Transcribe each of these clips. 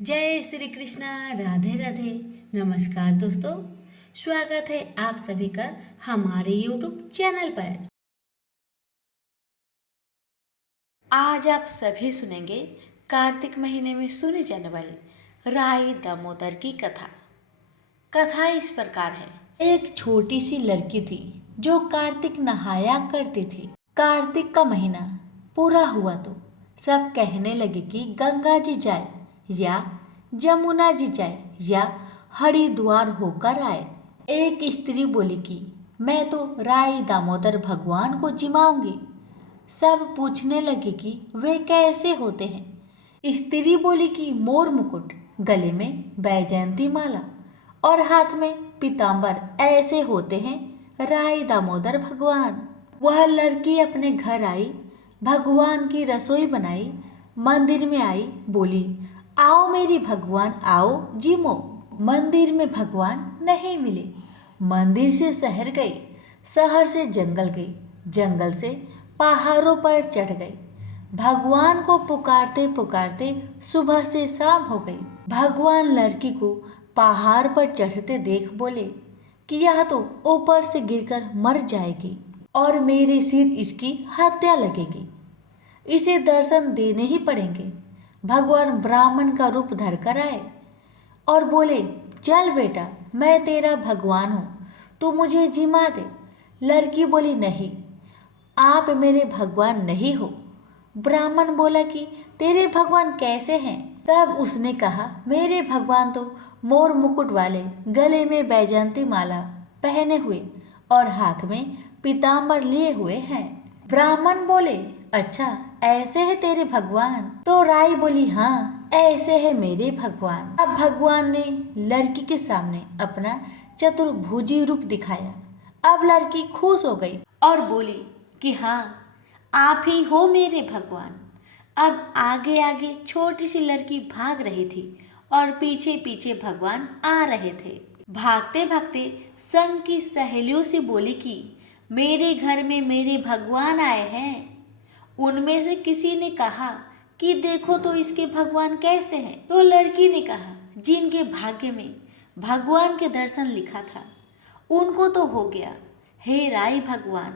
जय श्री कृष्णा। राधे राधे। नमस्कार दोस्तों, स्वागत है आप सभी का हमारे YouTube चैनल पर। आज आप सभी सुनेंगे कार्तिक महीने में सुनी जाने वाली राई दामोदर की कथा। कथा इस प्रकार है। एक छोटी सी लड़की थी जो कार्तिक नहाया करती थी। कार्तिक का महीना पूरा हुआ तो सब कहने लगे कि गंगा जी जाए या जमुना जी जाए या हरिद्वार होकर आए। एक स्त्री बोली कि मैं तो राई दामोदर भगवान को जिमाऊंगी। सब पूछने लगे कि वे कैसे होते हैं। स्त्री बोली कि मोर मुकुट, गले में बैजयंती माला और हाथ में पीताम्बर ऐसे होते हैं राई दामोदर भगवान। वह लड़की अपने घर आई, भगवान की रसोई बनाई, मंदिर में आई, बोली आओ मेरी भगवान आओ जिमो। मंदिर में भगवान नहीं मिले। मंदिर से शहर गई, शहर से जंगल गई, जंगल से पहाड़ों पर चढ़ गई। भगवान को पुकारते पुकारते सुबह से शाम हो गई। भगवान लड़की को पहाड़ पर चढ़ते देख बोले कि यह तो ऊपर से गिरकर मर जाएगी और मेरे सिर इसकी हत्या लगेगी। इसे दर्शन देने ही पड़ेंगे। भगवान ब्राह्मण का रूप धरकर आए और बोले चल बेटा, मैं तेरा भगवान हूँ, तू मुझे जिमा दे। लड़की बोली नहीं, आप मेरे भगवान नहीं हो। ब्राह्मण बोला कि तेरे भगवान कैसे हैं? तब उसने कहा मेरे भगवान तो मोर मुकुट वाले, गले में बैजयंती माला पहने हुए और हाथ में पीताम्बर लिए हुए हैं। ब्राह्मण बोले अच्छा, ऐसे है तेरे भगवान? तो राई बोली हाँ, ऐसे है मेरे भगवान। अब भगवान ने लड़की के सामने अपना चतुर्भुजी रूप दिखाया। अब लड़की खुश हो गई और बोली कि हाँ, आप ही हो मेरे भगवान। अब आगे आगे छोटी सी लड़की भाग रही थी और पीछे पीछे भगवान आ रहे थे। भागते भागते संग की सहेलियों से बोली कि मेरे घर में मेरे भगवान आए हैं। उनमें से किसी ने कहा कि देखो तो इसके भगवान कैसे हैं। तो लड़की ने कहा जिनके भाग्य में भगवान के दर्शन लिखा था उनको तो हो गया। हे राई भगवान,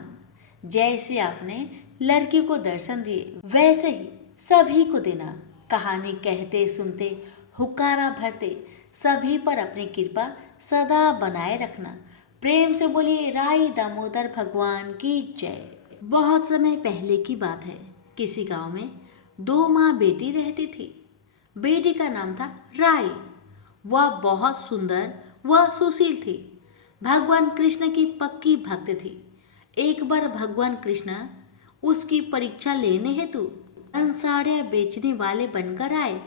जैसे आपने लड़की को दर्शन दिए वैसे ही सभी को देना। कहानी कहते सुनते हुक्कारा भरते सभी पर अपनी कृपा सदा बनाए रखना। प्रेम से बोलिए राई दामोदर भगवान की जय। बहुत समय पहले की बात है। किसी गांव में दो माँ बेटी रहती थी। बेटी का नाम था राई। वह बहुत सुंदर व सुशील थी। भगवान कृष्ण की पक्की भक्त थी। एक बार भगवान कृष्ण उसकी परीक्षा लेने हेतु साड़ियाँ बेचने वाले बनकर आए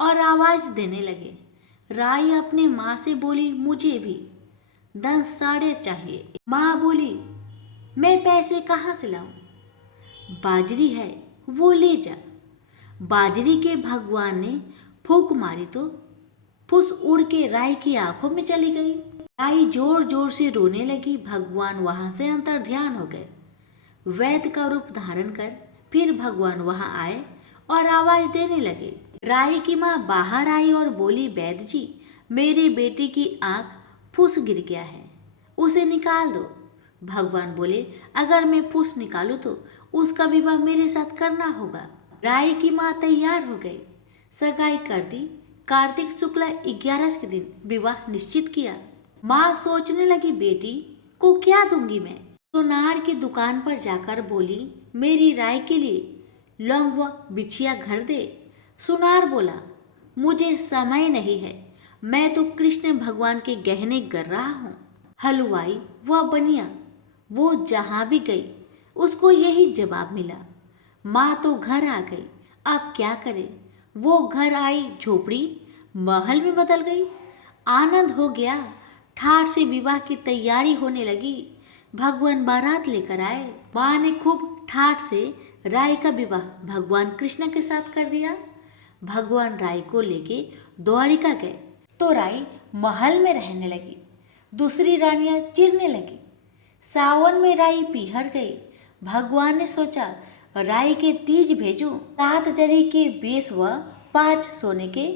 और आवाज देने लगे। राई अपने माँ से बोली मुझे भी 10 साड़ियाँ चाहिए। माँ बोली मैं पैसे कहाँ से लाऊं? बाजरी है, वो ले जा। बाजरी के भगवान ने फूंक मारी तो फुस उड़ के राई की आंखों में चली गई। राई जोर जोर से रोने लगी। भगवान वहां से अंतर ध्यान हो गए। वैद्य का रूप धारण कर फिर भगवान वहां आए और आवाज देने लगे। राई की माँ बाहर आई और बोली वैद्य जी, मेरी बेटी की आंख फुस गिर गया है, उसे निकाल दो। भगवान बोले अगर मैं फुस निकालूं तो उसका विवाह मेरे साथ करना होगा। राई की माँ तैयार हो गई, सगाई कर दी। कार्तिक शुक्ला 11 के दिन विवाह निश्चित किया। माँ सोचने लगी बेटी को क्या दूंगी मैं। सोनार की दुकान पर जाकर बोली मेरी राय के लिए लौंग व बिछिया घर दे। सुनार बोला मुझे समय नहीं है, मैं तो कृष्ण भगवान के गहने कर रहा हूँ। हलवाई व बनिया वो जहाँ भी गई उसको यही जवाब मिला। माँ तो घर आ गई, अब क्या करे। वो घर आई, झोपड़ी महल में बदल गई। आनंद हो गया। ठाठ से विवाह की तैयारी होने लगी। भगवान बारात लेकर आए। माँ ने खूब ठाठ से राय का विवाह भगवान कृष्ण के साथ कर दिया। भगवान राय को लेके द्वारिका गए तो राय महल में रहने लगी। दूसरी रानियां चिढ़ने लगी। सावन में राई पिहर गई। भगवान ने सोचा राई के तीज भेजूं। 7 जरी के 20 व 5 सोने के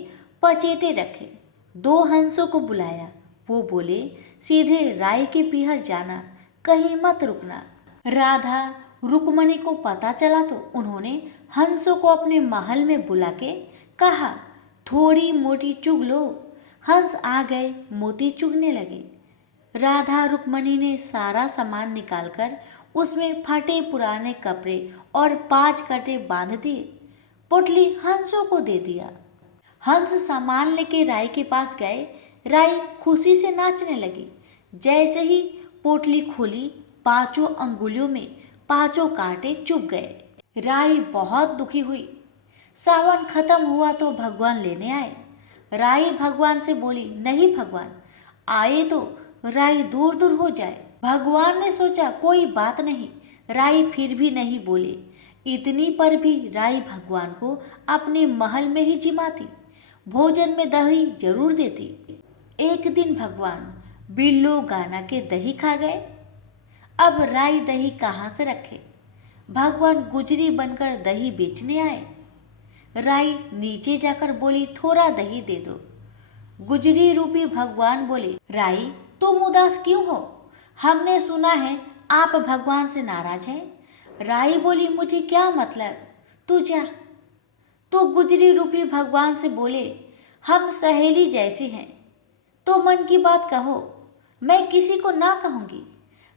पचेटे रखे। 2 हंसों को बुलाया। वो बोले, सीधे राय के पीहर जाना, कहीं मत रुकना। राधा रुक्मणी को पता चला तो उन्होंने हंसों को अपने महल में बुला के कहा, थोड़ी मोटी चुग लो। हंस आ गए, मोती चुगने लगे। राधा रुक्मणी ने सारा सामान निकालकर उसमें फटे पुराने कपड़े और 5 कटे बांध दिए। पोटली हंसों को दे दिया। हंस सामान लेके राय के पास गए। राय खुशी से नाचने लगी। जैसे ही पोटली खोली, 5 अंगुलियों में 5 कांटे चुभ गए। राय बहुत दुखी हुई। सावन खत्म हुआ तो भगवान लेने आए। राय भगवान से बोली, नहीं भगवान, आए तो राय दूर दूर हो जाए। भगवान ने सोचा कोई बात नहीं। राय फिर भी नहीं बोले। इतनी पर भी राय भगवान को अपने महल में ही जिमाती, भोजन में दही जरूर देती। एक दिन भगवान बिल्लो गाना के दही खा गए। अब राय दही कहाँ से रखे। भगवान गुजरी बनकर दही बेचने आए। राय नीचे जाकर बोली, थोड़ा दही दे दो। गुजरी रूपी भगवान बोले, राय तुम उदास क्यों हो? हमने सुना है आप भगवान से नाराज हैं। राई बोली, मुझे क्या मतलब, तू जा। तो गुजरी रूपी भगवान से बोले, हम सहेली जैसी हैं, तो मन की बात कहो, मैं किसी को ना कहूँगी।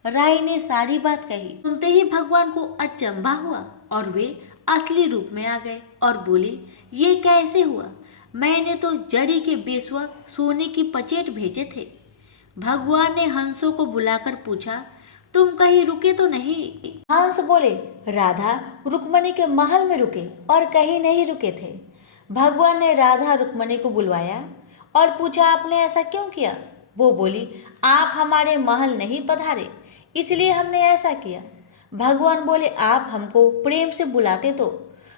राई ने सारी बात कही। सुनते ही भगवान को अचंभा हुआ और वे असली रूप में आ गए और बोले, ये कैसे हुआ? मैंने तो जड़ी के बेसुआ सोने की पचेट भेजे थे। भगवान ने हंसों को बुलाकर पूछा, तुम कहीं रुके तो नहीं? हंस बोले, राधा रुक्मणी के महल में रुके और कहीं नहीं रुके थे। भगवान ने राधा रुक्मणी को बुलवाया और पूछा, आपने ऐसा क्यों किया? वो बोली, आप हमारे महल नहीं पधारे, इसलिए हमने ऐसा किया। भगवान बोले, आप हमको प्रेम से बुलाते तो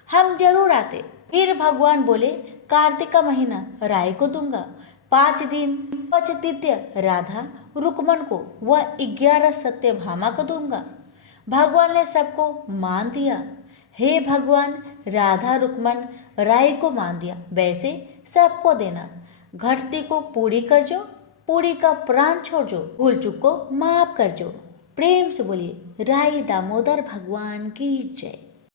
हम जरूर आते। फिर भगवान बोले, कार्तिक का महीना राय को दूंगा, 5 दिन पचतिथ्य राधा रुक्मण को व 11 सत्यभामा को दूंगा। भगवान ने सबको मान दिया। हे भगवान, राधा रुक्मण राय को मान दिया, वैसे सबको देना। घटती को पूरी कर जो, पूरी का प्राण छोड़ जो, भूल चूक को माफ कर जो। प्रेम से बोलिए, राय दामोदर भगवान की जय।